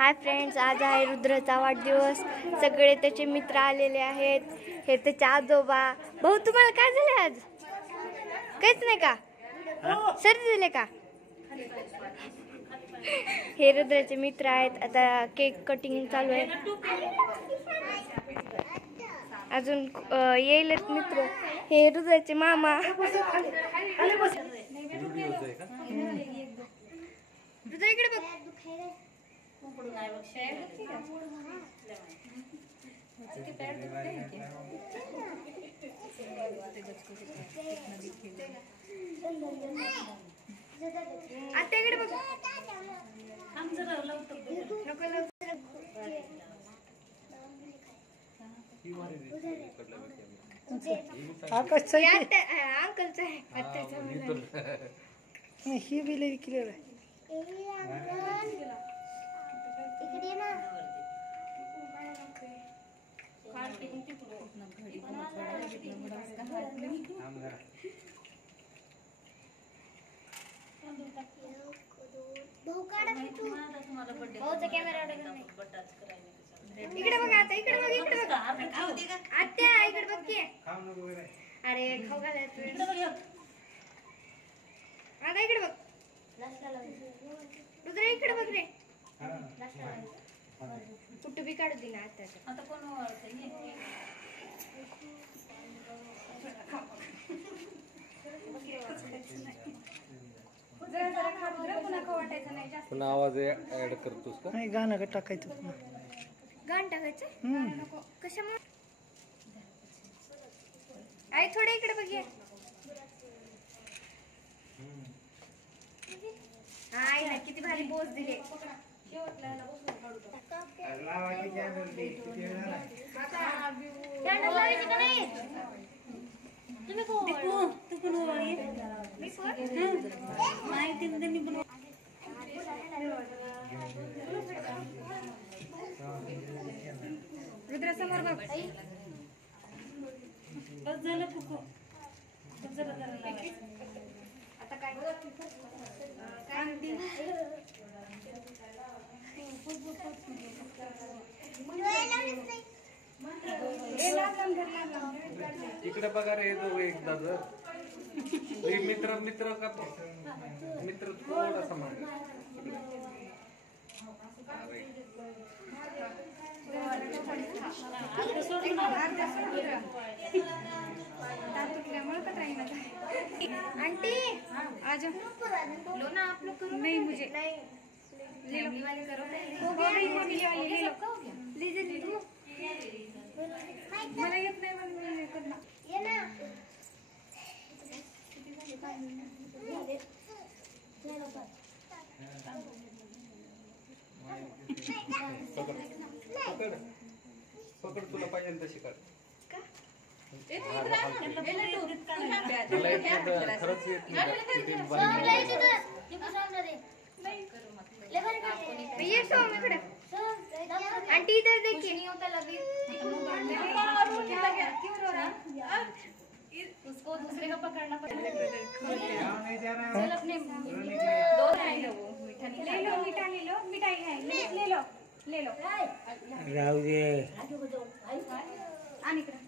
Hi friends, आज आहे रुद्रचा वाढदिवस. सगळे त्याचे मित्र आलेले आहेत. हे त्याचे आजोबा. भाऊ, तुम्हाला काय झाले आज? काहीच नाही का? सर्दी झाले का? हे रुद्राचे मित्र आहेत. आता केक कटिंग चालू आहे. अजून येईलच मित्र. हे रुद्राचे मामा. रुद्र इकडे बघ. आता इकडे बघ. अंकलचा आहे. ही बिल क्लिअर आहे. इकडे बघ. आता इकडे बघ. इकडे बघ. आत्या इकडे बघ की. अरे खाऊ घालायचं. आता इकडे बघ. रुद्र इकडे बघ रे. कुठं बी काढू दे ना आत्याचं. आता कोण पुन्हा आवाज ऍड करतोस का? नाही, गाणं टाकायचं. गाणं टाकायचं कशामुळे? आई थोडे इकडे बघ. आई ना किती भारी पोच दिले. रुद्र समोर बघ. बस झालं कुकू. आता काय इकडे बघा रे. एकदा जर मित्र मित्र का मित्र थोडासा मान. आंटी आज लो ना आप लोग करो. नहीं मुझे नहीं ले वाले करो. हो गया. ले लो. मला येत नाही म्हणून करना. ये ना. पकड तुला पाहिजे तशी काढ. खरंच आंटी इधर देखिए. उसको दूसरे का पकड़ना पड़ेगा. ले लो मीठा. ले लो मिठाई है. ले लो. राहू दे. आणि इकडे